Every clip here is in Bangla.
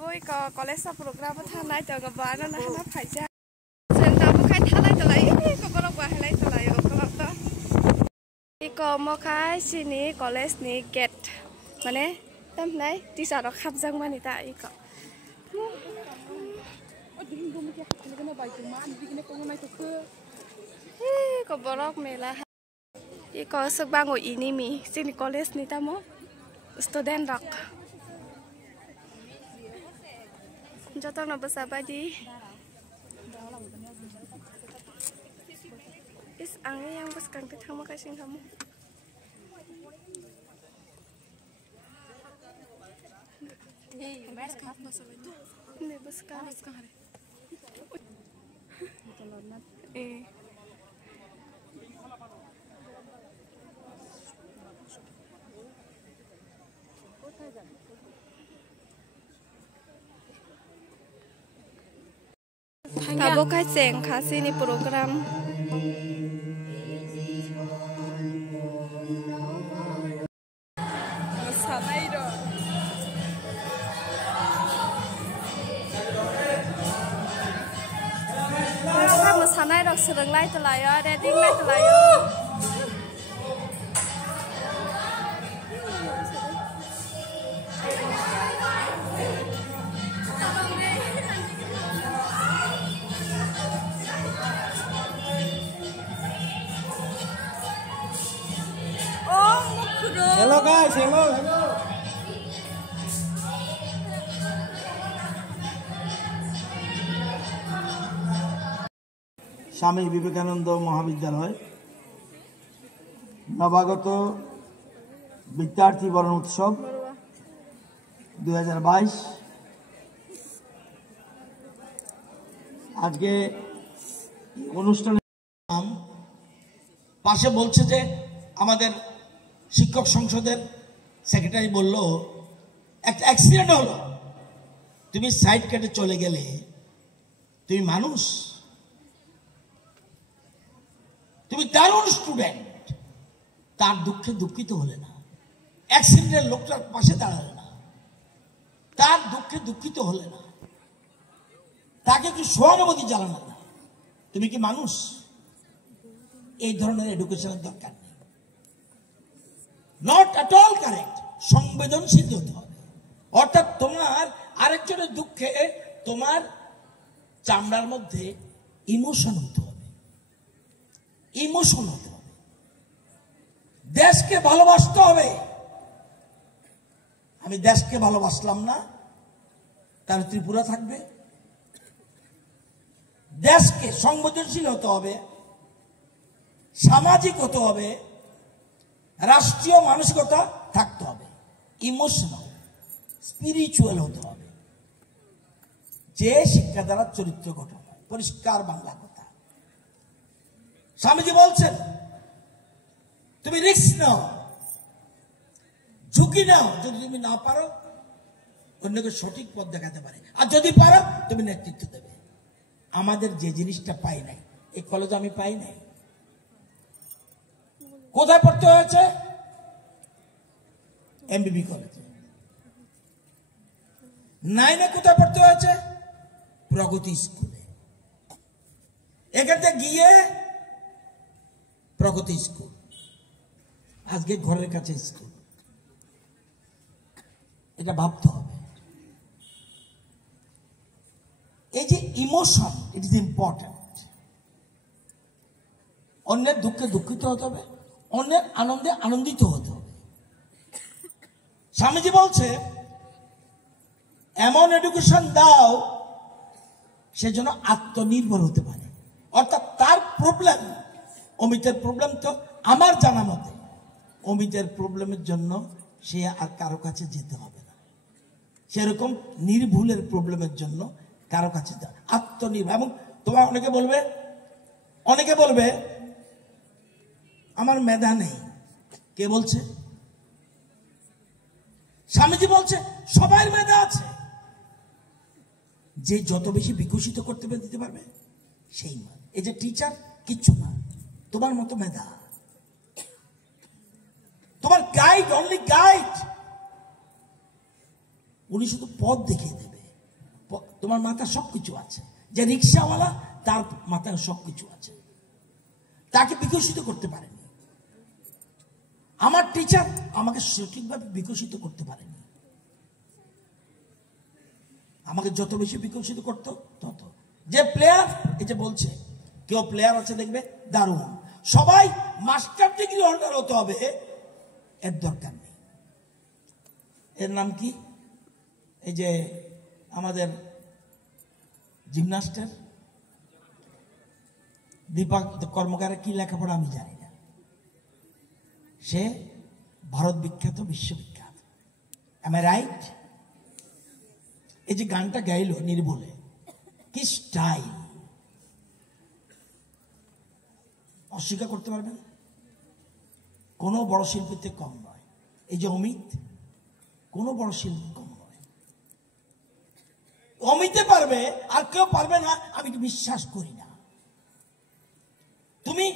bôi có college sa program tha nai to ga ba na phải cha sen ta bu khai tha lai to lai ko ba ro ba lai to lai ko lo to ko mo khai sini college ni gate mane tam nai ti sa ro khap jang mani ta ko có bó róc mẹ là có sức ba ngồi ini mi sini college ni ta mo student rock cho tao nó bersabar di is angin yang berskan ke kamu kasih kamu ini berskan Abo kai seng kasih ini program kamu sanai dok sering lai telayo, reading lai telayo. Hello guys, hello. Swami Vivekananda মহাবিদ্যালয় নবাগত বিদ্যার্থী বরণ উৎসব 2022 আজকে অনুষ্ঠানের নাম পাশে বলছে যে আমাদের শিক্ষক সংসদের সেক্রেটারি বলল একটা অ্যাক্সিডেন্ট হলো, তুমি সাইড কেটে চলে গেলে তুমি মানুষ, তুমি দারুণ স্টুডেন্ট, তার দুঃখে দুঃখিত হলে না, অ্যাক্সিডেন্টের লোকটার পাশে দাঁড়ালে না, তার দুঃখে দুঃখিত হলে না, তাকে একটু সহানুভূতি জানালে না, তুমি কি মানুষ? এই ধরনের এডুকেশনের দরকার নেই। নট অ্যাট অল কারেক্ট, সংবেদনশীল হতে হবে। অর্থাৎ তোমার আরেকজনের দুঃখে তোমার চামড়ার মধ্যে ইমোশন হতে হবে, ইমোশন হতে হবে, দেশকে ভালোবাসতে হবে। আমি দেশকে ভালোবাসলাম না, তাহলে ত্রিপুরা থাকবে? দেশকে সংবেদনশীল হতে হবে, সামাজিক হতে হবে, রাষ্ট্রীয় মানসিকতা থাকতে হবে, ইমোশনাল স্পিরিচুয়াল হতে হবে, যে শিক্ষা দ্বারা চরিত্র গঠন হয়। পরিষ্কার বাংলা কথা। স্বামীজি বলছেন তুমি রিস্ক নাও, ঝুঁকি নাও, যদি তুমি না পারো অন্যকে সঠিক পথ দেখাতে পারে, আর যদি পারো তুমি নেতৃত্ব দেবে। আমাদের যে জিনিসটা পাই নাই, এই কলেজে আমি পাই নাই। কোথায় পড়তে হয়েছে? এমবিবি কলেজে। 9-এ কোথায় পড়তে হয়েছে? প্রগতি স্কুলে। এখান থেকে গিয়ে প্রগতি স্কুল, আজকে ঘরের কাছে স্কুল। এটা ভাবতে হবে। এই যে ইমোশন, ইট ইজ ইম্পর্টেন্ট। অন্যের দুঃখে দুঃখিত হতে হবে, অন্যের আনন্দে আনন্দিত হতে হবে। স্বামীজি বলছে এমন এডুকেশন দাও সে যেন আত্মনির্ভর হতে পারে। অর্থাৎ তার প্রবলেম, অমিতের প্রবলেম তো আমার জানা মতে অমিতের প্রবলেমের জন্য সে আর কারো কাছে যেতে হবে না, সেরকম নির্ভুলের প্রবলেমের জন্য কারো কাছে আত্মনির্ভর। এবং তোমার অনেকে বলবে আমার মেধা নেই। কে বলছে? স্বামীজি বলছে সবার মেধা আছে, যে যত বেশি বিকশিত করতে দিতে পারবে সেই মান। এই যে টিচার কিচ্ছু না, তোমার মতো মেধা, গাইড, অনলি গাইড। উনি শুধু পথ দেখিয়ে দেবে। তোমার মাথায় সবকিছু আছে। যে রিক্সাওয়ালা তার মাথায় সবকিছু আছে, তাকে বিকশিত করতে পারেনি। আমার টিচার আমাকে সঠিকভাবে বিকশিত করতে পারেনি। আমাকে যত বেশি বিকশিত করতো তত। যে প্লেয়ার, এই যে বলছে কেউ প্লেয়ার আছে দেখবে দারুণ, সবাই মাস্টার ডিগ্রি হোল্ডার হতে হবে, এর দরকার নেই। এর নাম কি? এই যে আমাদের জিমনাস্টের দীপক কর্মকারের কি লেখাপড়া আমি জানি না, সে ভারত বিখ্যাত, বিশ্ববিখ্যাত। Am I right? এই যে গানটা গাইল নির্ভুলে, কি স্টাইল, অস্বীকার করতে পারবেন? কোনো বড় শিল্পীতে কম নয়। এই যে অমিত, কোনো বড় শিল্পী কম নয়। অমিতে পারবে আর কেউ পারবে না, আমি বিশ্বাস করি না। তুমি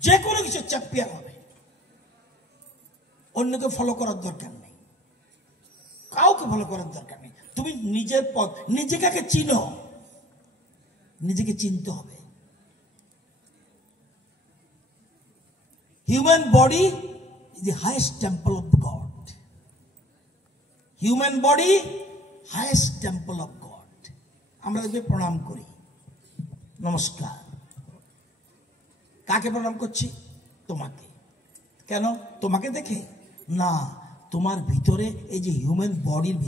যে কোনো কিছু চ্যাম্পিয়ন হবে, অন্যকে ফলো করার দরকার নেই, কাউকে ফলো করার দরকার নেই। তুমি নিজের পথ, নিজেকে আগে চিনো, নিজেকে চিনতে হবে। Human body is the highest temple of god. Human body highest temple of god. আমরা দেখবে প্রণাম করি, নমস্কার। কাকে প্রণাম করছি? তোমাকে। কেন? তোমাকে দেখে না, তোমার ভিতরে এই যে হিউম্যান বডির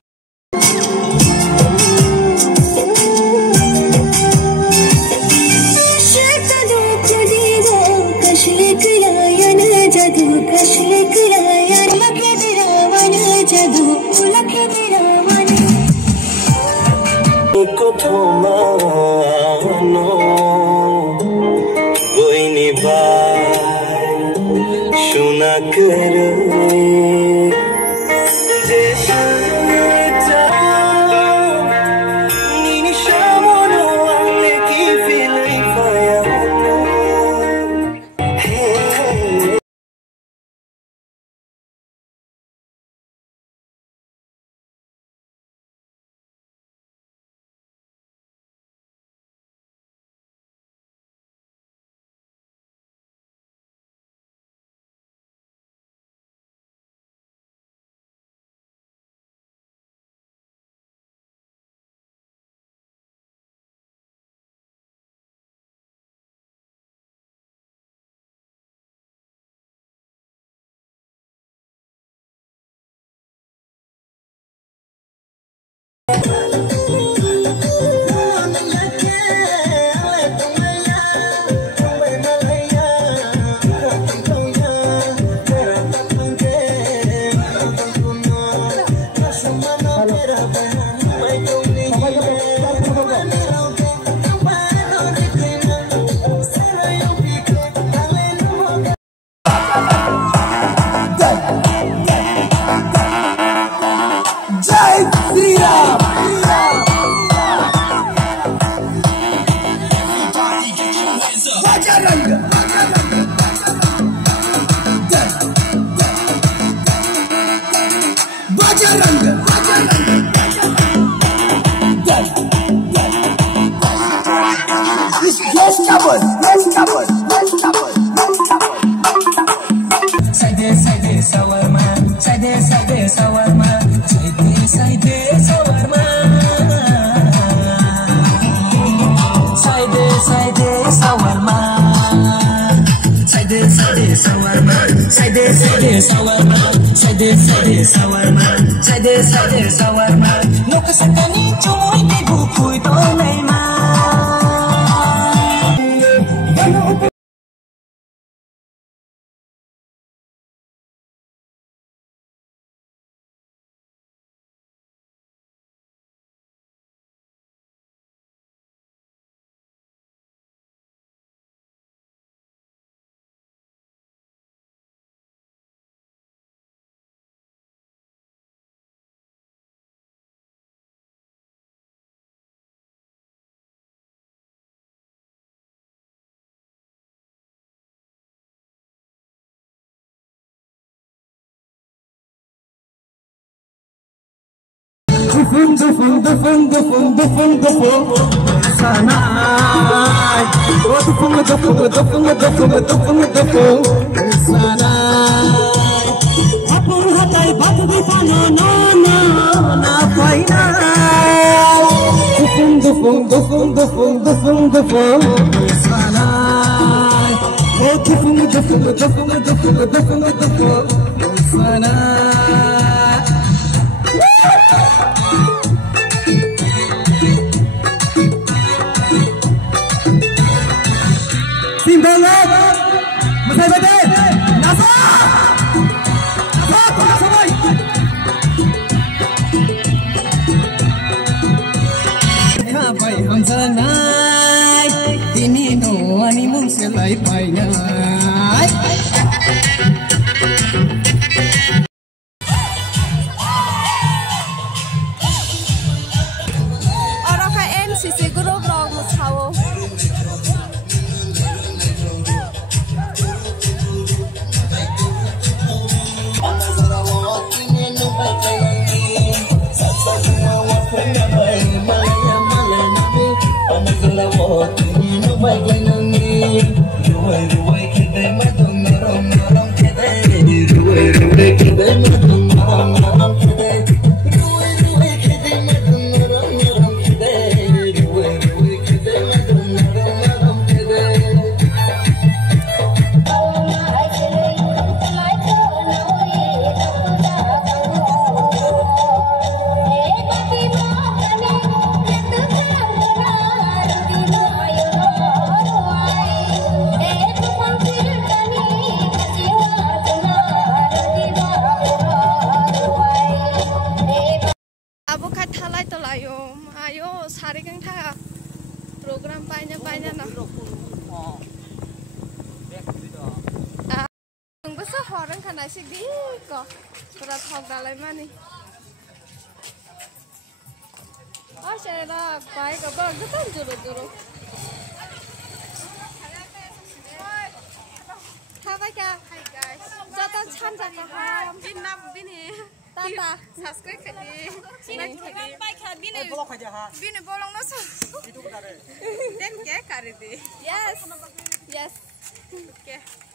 শোনা করো No kasakani choy de bukui to nai ma Sisi guru grong mushawo. Ayo, sari keng tha program banyak na. Tunggu seorang kan asik di kok. Berat hok dalai mani. Oh, saya dah baik kabar betul juru. Hai guys. Jatuh cantik ham. Bini. Tata. Subscribe kali. Bini bolong nasi. Yes. Okay.